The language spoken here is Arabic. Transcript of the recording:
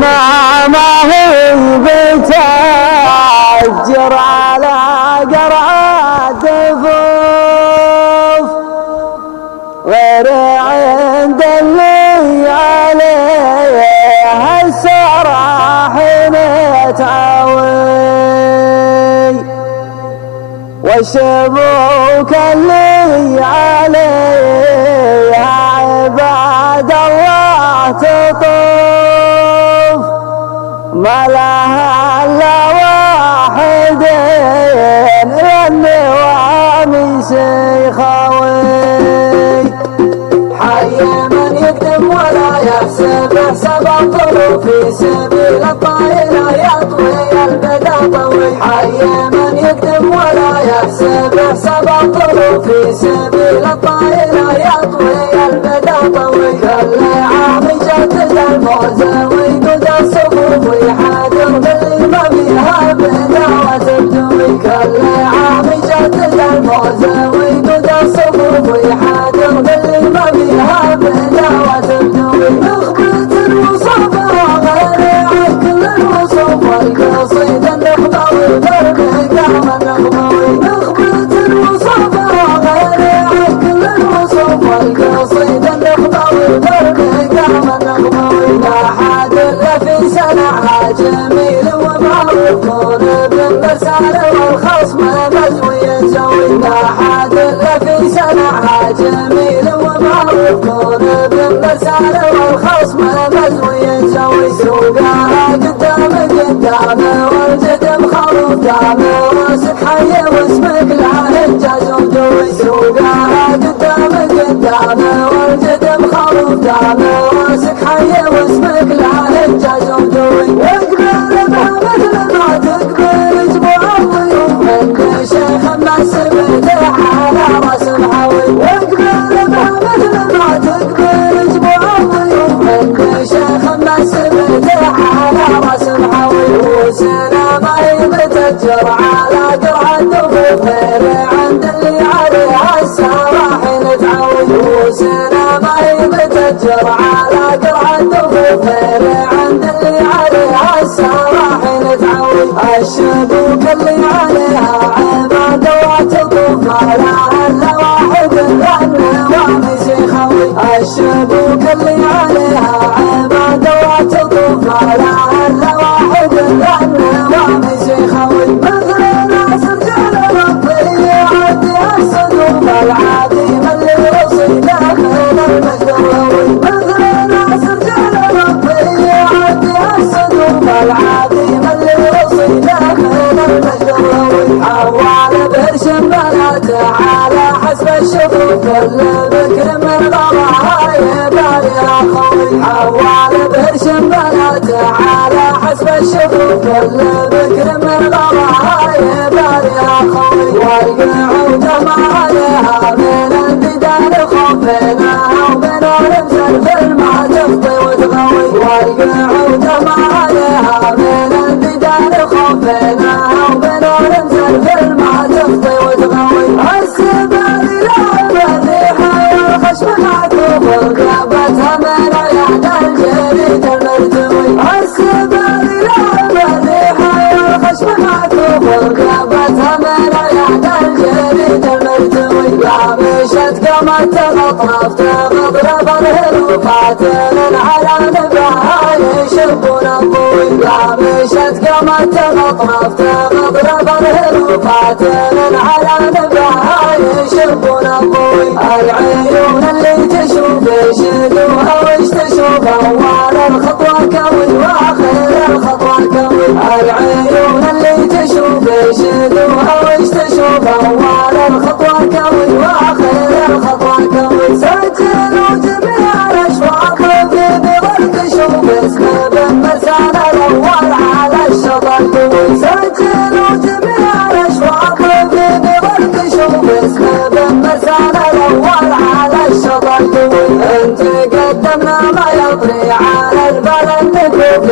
ما هي بتأجر على قرعة دفوف غير عند اللي عليها السراح نتعوي والشبوك اللي عليها عباد الله تطوف ما لها الا واحدين النوامي سيخاوي حي من يقدم ولا يحسب حسب الظروف في سبيل الطائرة يطوي البدا طوي حي من يقدم ولا يحسب حسب الظروف في سبيل الطائرة يطوي البدا طوي كل عام يجدد الموزة ويقود الصفوف ويحاذر باللي ما فيها بدعوة تبدوي كل عام يجدد الموزة ويقود الصفوف ويحاذر باللي ما فيها بدعوة تبدوي نخبة الوصفة غير كل الوصف والقصيد النخبوي بالمقام النخبوي نخبة الوصفة غير كل الوصف والقصيد النخبوي بالمقام النخبوي ما حد الا في سنعها جميل ومعروف كون بالمسار والخصم مزوي يسوي ما حد الا في سنعها جميل ومعروف كون بالمسار والخصم مزوي يسوي سوقها قدام والجدم خروف دامه راسك حي واسمك له انجاز ودوي سوقها قدام والجدم خروف دامه راسك حي واسمك له انجاز ودوي واقبل بها مثل ما تقبل جموع الضيوف عند شيخ مسبته على راس محاوي واقبل بها مثل ما تقبل جموع الضيوف عند شيخ مسبته على راس محاوي وسنا ما هي بتأجر على قرعة دفوف غير عند اللي عليها السراح نتعود وسنا ما هي بتأجر على قرعة دفوف غير عند اللي عليها السراح نتعود الشبوك اللي عليها عباد وتطوف ما لها الا واحد النوامي سيخوي الشبوك اللي عليها عباد وتطوف ما لها الا واحد النوامي سيخوي مثل ناس رجال ربي يعدي الصدوق العظيم اللي يصيده من المجدوي مثل ناس رجال ربي يعدي الصدوق العظيم اللي يصيده من المجدوي حوال برشم بناته على حسب الشفوف كل بكر من غراها يبالي اخوي حوال برشم بناته على حسب الشفوف كل بكر من غراها يبالي اخوي والقعود ما عليها من البدان خوف بينها وبين الامثال في الماء تفضي وتغوي والقعود ما عليها من البدان خوف بينها وبين الامثال في الماء تفضي وتغوي السبال لعبة ريحة والخشم معكوب رقبتها من عياد الجريد المرتوي السبال لعبة ريحة والخشم معكوب رقبتها من عياد الجريد المرتوي قامشت قامت تغطرف تغطرف الهلوفات من على نبعها يشبون الضوي قامشت قامت تغطرف تغطرف الهلوفات من على نبعها يشبون الضوي العيون اللي تشوف يشدوها وش تشوف اول الخطوه كوي واخر الخطوه كوي العيون اللي تشوف يشدوها وش تشوف اول الخطوه كوي واخر الخطوه كوي سجلوا جميع الاشواق في بغرق شوف اسلب المسار الاول على الشطر قوي سجلوا جميع الاشواق في بغرق شوف اسلب المسار الاول على الشطر قوي انت قدمنا ما يطري على البلد نقوف